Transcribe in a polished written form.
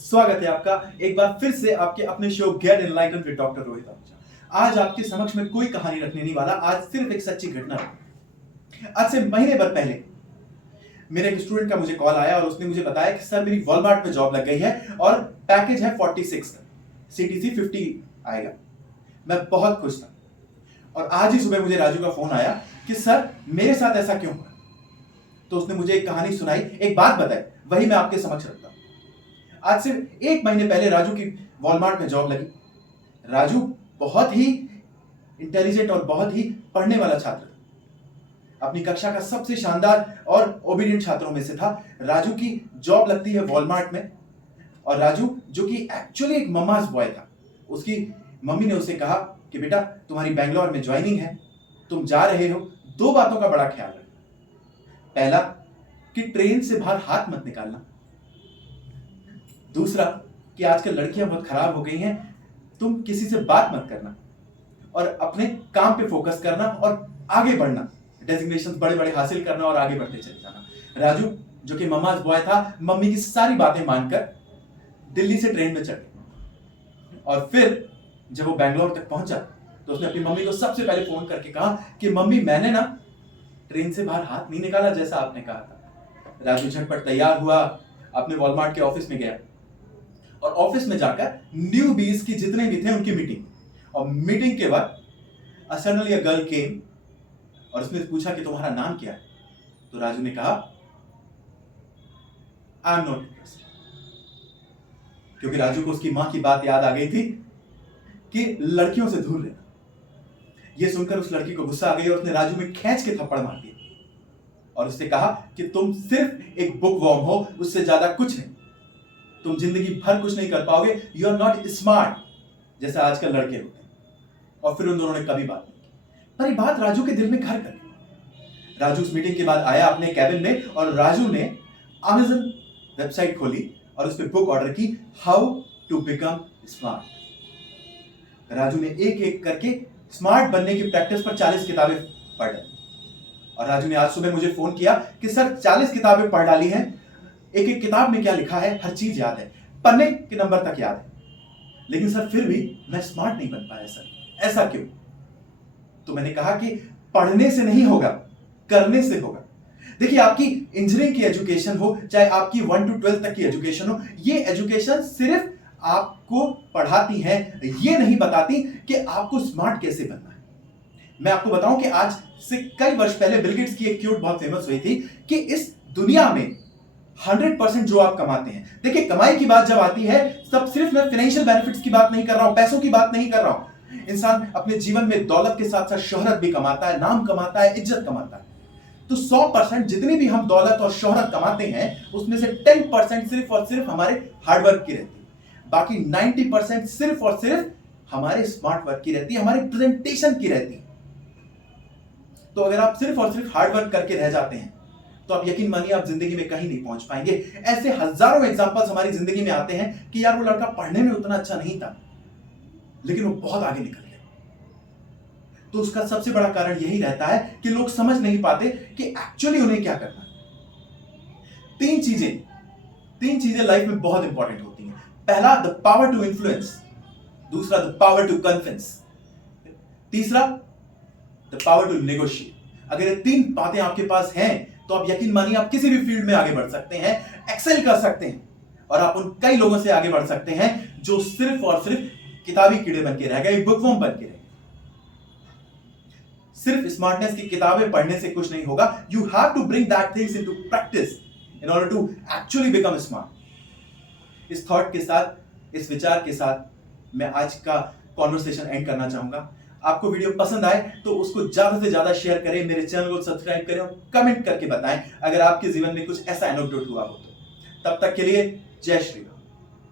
स्वागत है आपका एक बार फिर से आपके अपने show gate enlighten with doctor Rohit Ahuja. आज आपके समक्ष में कोई कहानी रखने नहीं वाला, आज सिर्फ एक सच्ची घटना है। आज से महीने भर पहले मेरे एक स्टूडेंट का मुझे कॉल आया और उसने मुझे बताया कि सर मेरी वॉलमार्ट में जॉब लग गई है और पैकेज है 46 का, सीटीसी 50 आएगा। मैं बहुत खुश था और आज ही सुबह मुझे राजू का फोन आया कि सर मेरे साथ ऐसा क्यों हुआ। तो उसने मुझे एक कहानी सुनाई, एक बात बताई, वही मैं आपके समक्ष रखता हूं। आज से एक महीने पहले राजू की वॉलमार्ट में जॉब लगी। राजू बहुत ही इंटेलिजेंट और बहुत ही पढ़ने वाला छात्र था, अपनी कक्षा का सबसे शानदार और ओबीडियंट छात्रों में से था। राजू की जॉब लगती है वॉलमार्ट में और राजू जो कि एक्चुअली एक ममाज बॉय था, उसकी मम्मी ने उसे कहा कि बेटा तुम्हारी बैंगलोर में ज्वाइनिंग है, तुम जा रहे हो, दो बातों का बड़ा ख्याल रखना। पहला कि ट्रेन से बाहर हाथ मत निकालना, दूसरा कि आजकल लड़कियां बहुत खराब हो गई हैं, तुम किसी से बात मत करना और अपने काम पे फोकस करना और आगे बढ़ना, डेजिग्नेशन बड़े बड़े हासिल करना और आगे बढ़ते चले जाना। राजू जो कि ममाज बॉय था, मम्मी की सारी बातें मानकर दिल्ली से ट्रेन में चढ़ गया और फिर जब वो बैंगलोर तक पहुंचा तो उसने अपनी मम्मी को सबसे पहले फोन करके कहा कि मम्मी मैंने ना ट्रेन से बाहर हाथ नहीं निकाला जैसा आपने कहा था। राजू झटपट तैयार हुआ, अपने वॉलमार्ट के ऑफिस में गया और ऑफिस में जाकर न्यू बीज की जितने भी थे उनकी मीटिंग, और मीटिंग के बाद सडनली अ गर्ल केम और उसने पूछा कि तुम्हारा नाम क्या है। तो राजू ने कहा आई एम नॉट इंटरेस्टेड, क्योंकि राजू को उसकी मां की बात याद आ गई थी कि लड़कियों से दूर रहना। यह सुनकर उस लड़की को गुस्सा आ गई और उसने राजू में खींच के थप्पड़ मार दिया और उससे कहा कि तुम सिर्फ एक बुक वॉर्म हो, उससे ज्यादा कुछ नहीं, तुम जिंदगी भर कुछ नहीं कर पाओगे, यू आर नॉट स्मार्ट जैसे आजकल लड़के होते हैं। और फिर उन दोनों ने कभी बात नहीं की, पर ये बात राजू के दिल में घर कर गई। राजू उस मीटिंग के बाद आया अपने कैबिन में और राजू ने अमेज़न वेबसाइट खोली और उस पर बुक ऑर्डर की, how to become smart. Raju ने एक एक करके स्मार्ट बनने की प्रैक्टिस पर 40 किताबें पढ़ डाली और राजू ने आज सुबह मुझे फोन किया कि सर 40 किताबें पढ़ डाली हैं, एक एक किताब में क्या लिखा है हर चीज याद है, पन्ने के नंबर तक याद है, लेकिन सर फिर भी मैं स्मार्ट नहीं बन पाया सर, ऐसा क्यों। तो मैंने कहा कि पढ़ने से नहीं होगा, करने से होगा। देखिए आपकी इंजीनियरिंग की एजुकेशन हो, चाहे आपकी 1 to 12 तक की एजुकेशन हो, ये एजुकेशन सिर्फ आपको पढ़ाती है, ये नहीं बताती कि आपको स्मार्ट कैसे बनना है। मैं आपको बताऊं कि आज से कई वर्ष पहले बिल गेट्स की एक क्यूट बहुत फेमस हुई थी कि इस दुनिया में 100% जो आप कमाते हैं, देखिए कमाई की बात जब आती है तब सिर्फ मैं फाइनेंशियल बेनिफिट्स की बात नहीं कर रहा हूं, पैसों की बात नहीं कर रहा हूं। इंसान अपने जीवन में दौलत के साथ साथ शोहरत भी कमाता है, नाम कमाता है, इज्जत कमाता है। तो 100% जितनी भी हम दौलत और शोहरत कमाते हैं उसमें से 10% सिर्फ और सिर्फ हमारे हार्डवर्क की रहती है, बाकी 90% सिर्फ और सिर्फ हमारे स्मार्ट वर्क की रहती है, हमारे प्रेजेंटेशन की रहती है। तो अगर आप सिर्फ और सिर्फ हार्डवर्क करके रह जाते हैं तो आप यकीन मानिए आप जिंदगी में कहीं नहीं पहुंच पाएंगे। ऐसे हजारों एग्जांपल्स हमारी जिंदगी में आते हैं कि यार वो लड़का पढ़ने में उतना अच्छा नहीं था लेकिन वो बहुत आगे निकल गया। तो उसका सबसे बड़ा कारण यही रहता है कि लोग समझ नहीं पाते कि एक्चुअली उन्हें क्या करना है। तीन चीजें लाइफ में बहुत इंपॉर्टेंट होती हैं। पहला द पावर टू इन्फ्लुएंस, दूसरा द पावर टू कन्विंस, तीसरा द पावर टू नेगोशिएट। अगर ये तीन बातें आपके पास हैं तो आप यकीन मानिए आप किसी भी फील्ड में आगे बढ़ सकते हैं, एक्सेल कर सकते हैं और आप उन कई लोगों से आगे बढ़ सकते हैं जो सिर्फ और सिर्फ किताबी कीड़े बन के रह गए, बुकवर्म बन के रह गए। सिर्फ स्मार्टनेस की किताबें पढ़ने से कुछ नहीं होगा, you have to bring that things into practice in order to actually become smart. इस थॉट के साथ, इस विचार के साथ मैं आज का कॉन्वर्सेशन एंड करना चाहूंगा। आपको वीडियो पसंद आए तो उसको ज्यादा से ज्यादा शेयर करें, मेरे चैनल को सब्सक्राइब करें और कमेंट करके बताएं अगर आपके जीवन में कुछ ऐसा एनोक्डोट हुआ हो तो। तब तक के लिए जय श्री राम।